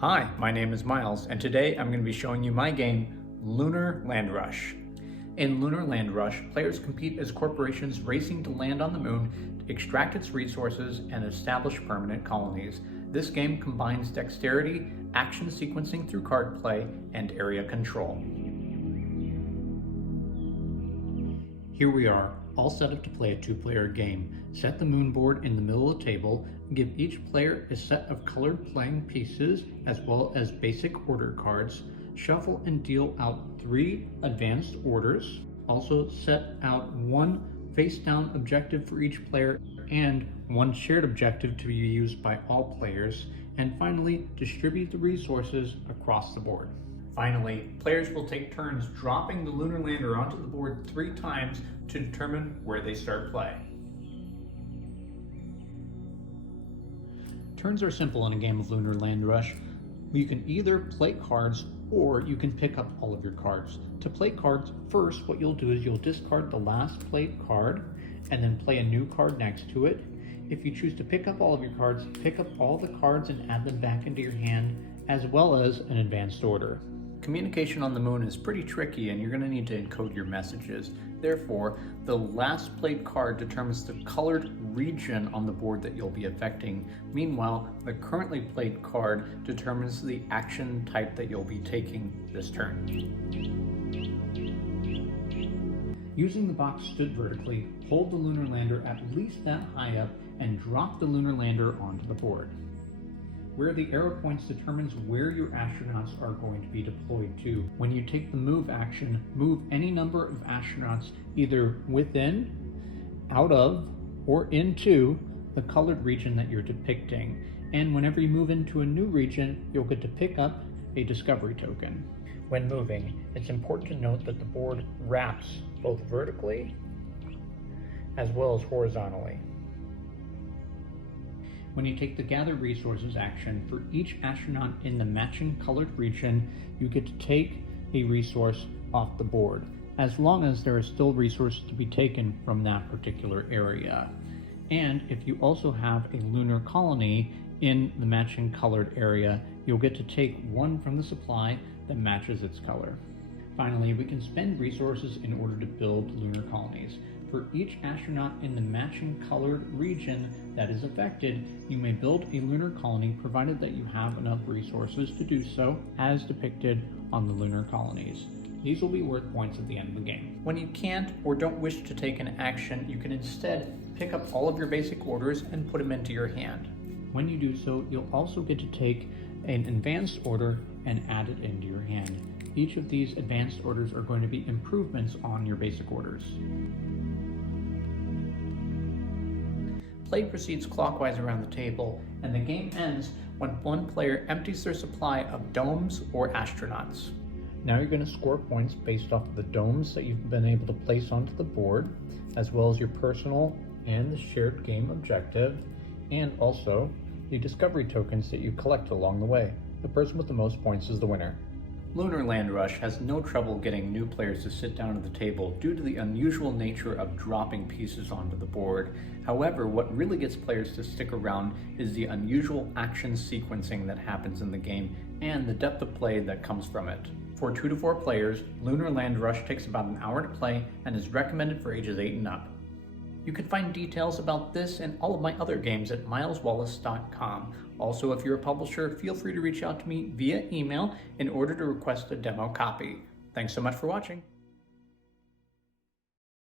Hi, my name is Miles, and today I'm going to be showing you my game, Lunar Land Rush. In Lunar Land Rush, players compete as corporations racing to land on the moon, extract its resources, and establish permanent colonies. This game combines dexterity, action sequencing through card play, and area control. Here we are, all set up to play a two-player game. Set the moon board in the middle of the table, give each player a set of colored playing pieces as well as basic order cards, shuffle and deal out 3 advanced orders, also set out 1 face-down objective for each player and 1 shared objective to be used by all players, and finally distribute the resources across the board. Finally, players will take turns dropping the lunar lander onto the board 3 times to determine where they start play. Turns are simple in a game of Lunar Land Rush. You can either play cards or you can pick up all of your cards. To play cards, first what you'll do is you'll discard the last played card and then play a new card next to it. If you choose to pick up all of your cards, pick up all the cards and add them back into your hand, as well as an advanced order. Communication on the moon is pretty tricky and you're going to need to encode your messages. Therefore, the last played card determines the colored region on the board that you'll be affecting. Meanwhile, the currently played card determines the action type that you'll be taking this turn. Using the box stood vertically, hold the lunar lander at least that high up and drop the lunar lander onto the board. Where the arrow points determines where your astronauts are going to be deployed to. When you take the move action, move any number of astronauts either within, out of, or into the colored region that you're depicting. And whenever you move into a new region, you'll get to pick up a discovery token. When moving, it's important to note that the board wraps both vertically as well as horizontally. When you take the Gather Resources action, for each astronaut in the matching colored region, you get to take a resource off the board, as long as there are still resources to be taken from that particular area. And if you also have a lunar colony in the matching colored area, you'll get to take 1 from the supply that matches its color. Finally, we can spend resources in order to build lunar colonies. For each astronaut in the matching colored region that is affected, you may build a lunar colony provided that you have enough resources to do so, as depicted on the lunar colonies. These will be worth points at the end of the game. When you can't or don't wish to take an action, you can instead pick up all of your basic orders and put them into your hand. When you do so, you'll also get to take an advanced order and add it into your hand. Each of these advanced orders are going to be improvements on your basic orders. Play proceeds clockwise around the table, and the game ends when one player empties their supply of domes or astronauts. Now you're going to score points based off of the domes that you've been able to place onto the board, as well as your personal and the shared game objective, and also the discovery tokens that you collect along the way. The person with the most points is the winner. Lunar Land Rush has no trouble getting new players to sit down at the table due to the unusual nature of dropping pieces onto the board. However, what really gets players to stick around is the unusual action sequencing that happens in the game and the depth of play that comes from it. For 2 to 4 players, Lunar Land Rush takes about an hour to play and is recommended for ages 8 and up. You can find details about this and all of my other games at mileswallace.com. Also, if you're a publisher, feel free to reach out to me via email in order to request a demo copy. Thanks so much for watching.